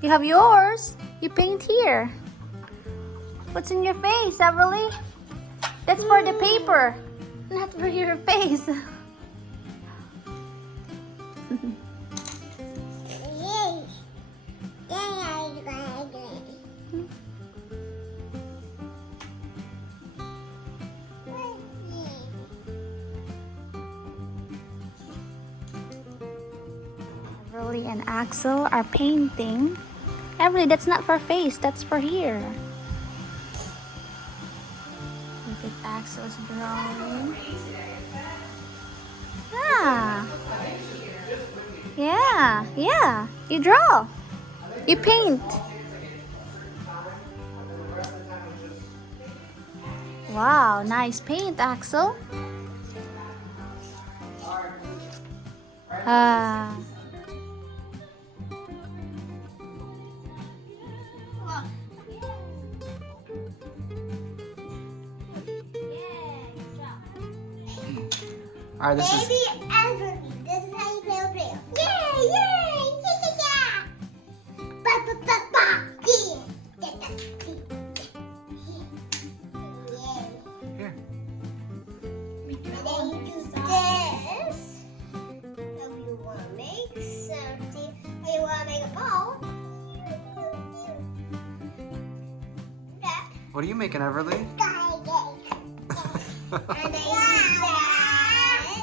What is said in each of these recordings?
You have yours. You paint here. What's in your face, Everly? That's for the paper, not for your face. Everly and Axel are painting. Everly, that's not for face, that's for here. Look at Axel's drawing. Ah. Yeah, yeah. You draw. You paint. Wow, nice paint, Axel. Ah. All right, this is. Baby Everly, this is how you play with real. Yay! Yay! Yeah! Ba ba ba ba! Here. And then you do this. So you want to make something. Or you want to make a ball. That. What are you making, Everly? And then you do that.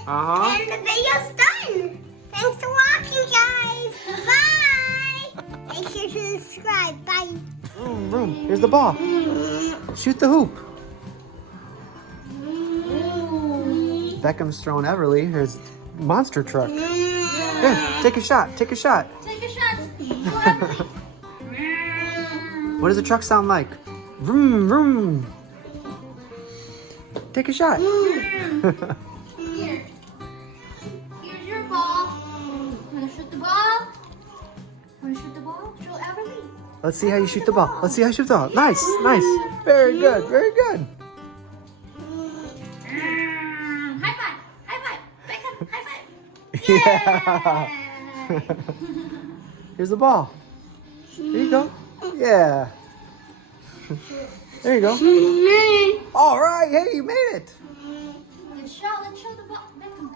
Uh-huh. And the video's done. Thanks for watching, guys. Bye. Make sure to subscribe. Bye. Vroom. Here's the ball. Shoot the hoop. Beckham's throwing Everly. Here's monster truck. Here, take a shot. Take a shot. Take a shot. What does the truck sound like? Vroom, vroom. Take a shot. Here. Here's your ball. Wanna shoot the ball? Wanna shoot the ball? Show Everly. Let's see how you shoot the ball. Let's see how you shoot the ball. Nice, nice. Very good, very good. High five. High five. Beckham, high five. Yeah. Here's the ball. There you go. Yeah. There you go. All right. Hey, you made it. Let's show the ball. Beckham.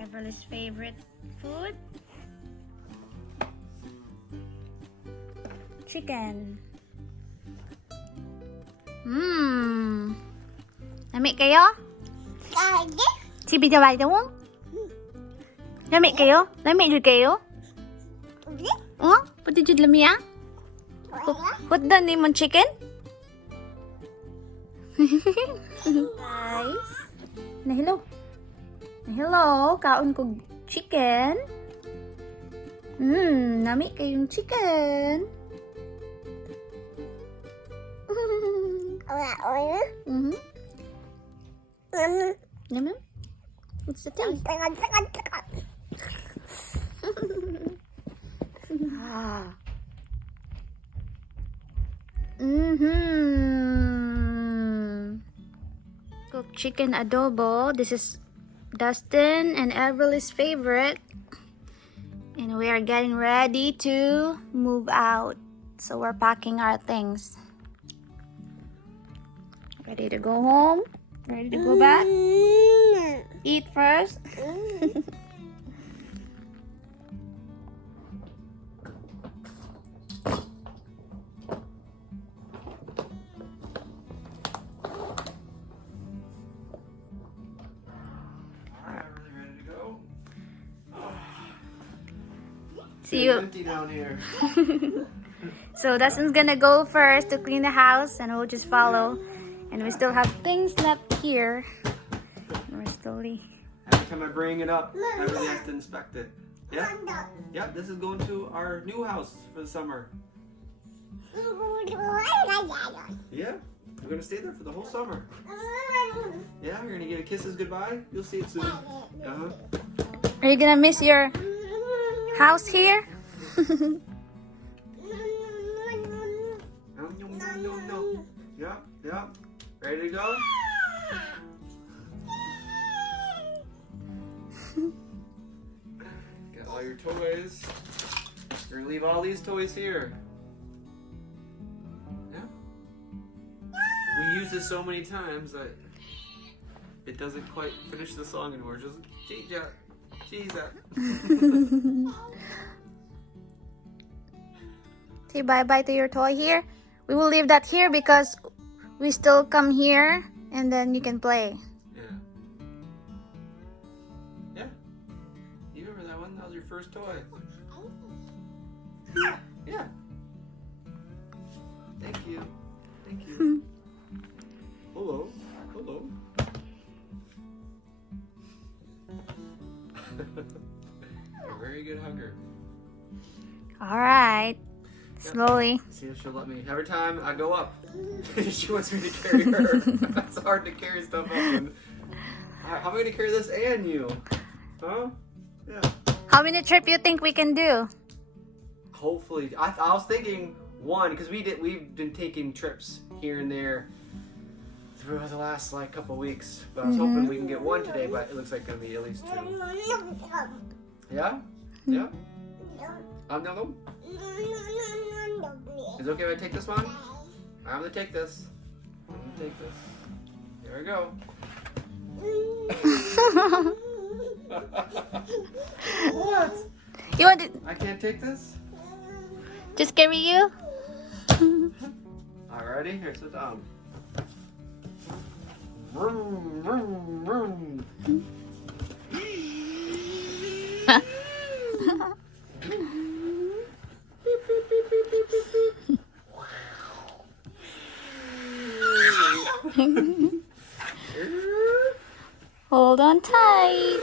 Everly's favorite food? Chicken. Lamig kayo? Sibi na ba ito mo? Lamig kayo? Lamig jud kayo? Oh, pati jud lami ah? What the name on chicken? Guys. Na hello. Na hello, kaon ko chicken. Nami kayong chicken. Yum. What's the taste? Cooked chicken adobo. This is Dustin and Everly's favorite. And we are getting ready to move out. So we're packing our things. Ready to go home? Ready to go back? Eat first. See you. Empty down here. So Dustin's gonna go first to clean the house and we'll just follow. And we still have things left here. We're slowly. Every time I bring it up, everybody has to inspect it. Yeah? Yeah, this is going to our new house for the summer. Yeah, we're gonna stay there for the whole summer. Yeah, you're gonna get a kisses goodbye. You'll see it soon. Are you gonna miss your house here? Yeah, yeah. Ready to go? Got all your toys. You're gonna leave all these toys here. Yeah. We use this so many times that it doesn't quite finish the song anymore. Just Jesus. Say bye-bye to your toy here. We will leave that here because we still come here and then you can play. Yeah. Yeah. You remember that one? That was your first toy. Yeah. Thank you. Thank you. Hello. Hello. You're a very good hugger. All right. Slowly. See if she'll let me. Every time I go up, she wants me to carry her. It's hard to carry stuff up. And, how am I going to carry this and you? Huh? Yeah. How many trips you think we can do? Hopefully. I was thinking one, because we've been taking trips here and there through the last couple weeks. But I was hoping we can get one today, but it looks like it's going to be at least 2. Yeah? Yeah? No. Is it okay if I take this one? I'm gonna take this. There we go. What? You want to I can't take this? just carry you? Alrighty, here, sit down. Vroom, vroom, vroom. Hold on tight.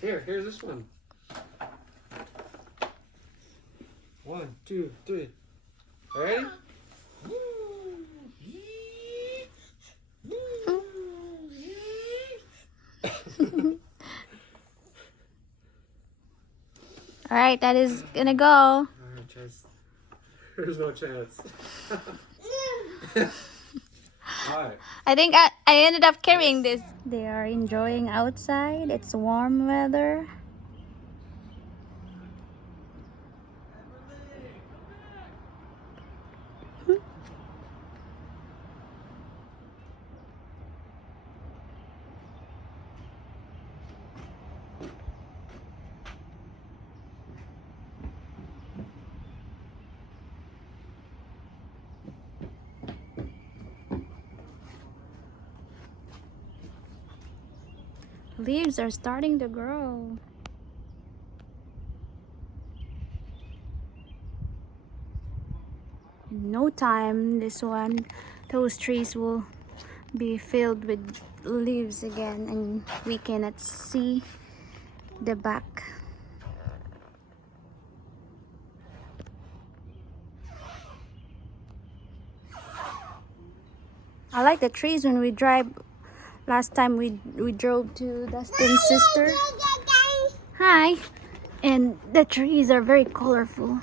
Here's this one. 1, 2, 3. Ready? All right, that is gonna go. Alright, Chaz. There's no chance. Alright. I think I ended up carrying this. They are enjoying outside. It's warm weather. Leaves are starting to grow. In no time, those trees will be filled with leaves again, and we cannot see the back. I like the trees when we drive. Last time we drove to Dustin's sister. Hi. And the trees are very colorful.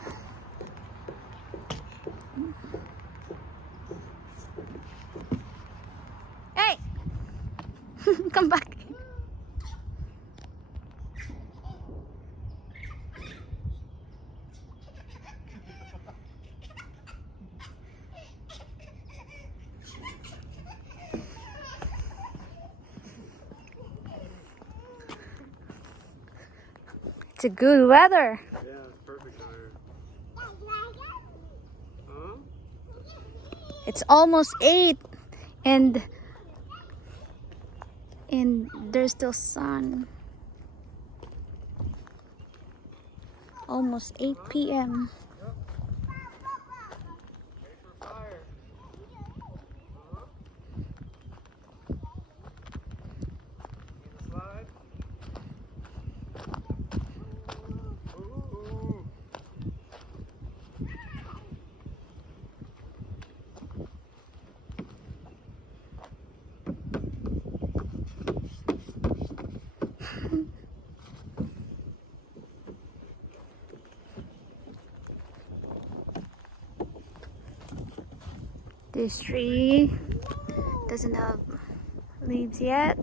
Hey! Come back. It's a good weather. Yeah, it's perfect out here. Huh? It's almost 8 and there's still sun. Almost 8 p.m. This tree doesn't have leaves yet.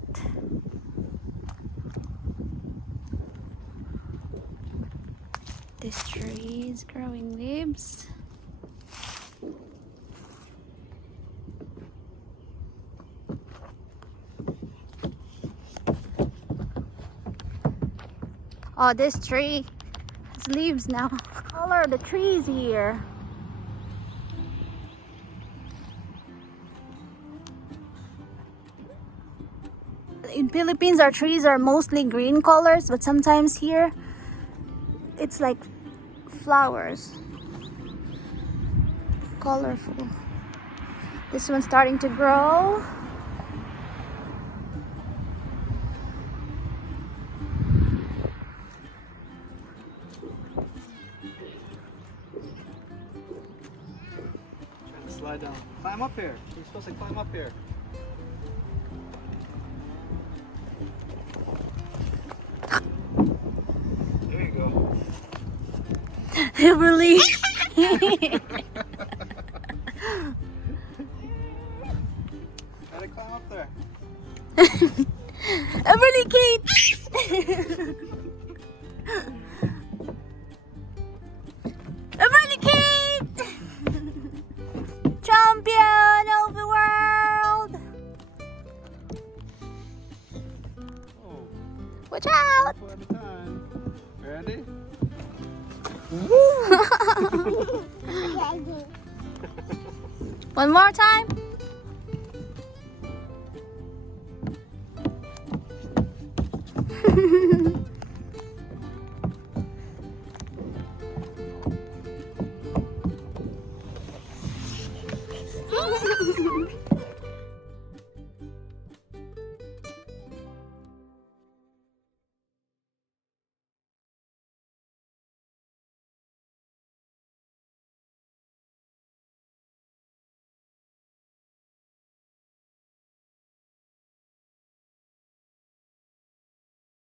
This tree is growing leaves. Oh, this tree has leaves now. All are the trees here. In Philippines, our trees are mostly green colors, but sometimes here it's like flowers. Colorful. This one's starting to grow. Trying to slide down. Climb up here. You're supposed to climb up here. There you go. Really? Try to climb up there. Really, Kate. Really, Kate. Champion of the world. Oh, Watch out. one at a time. Ready? One more time.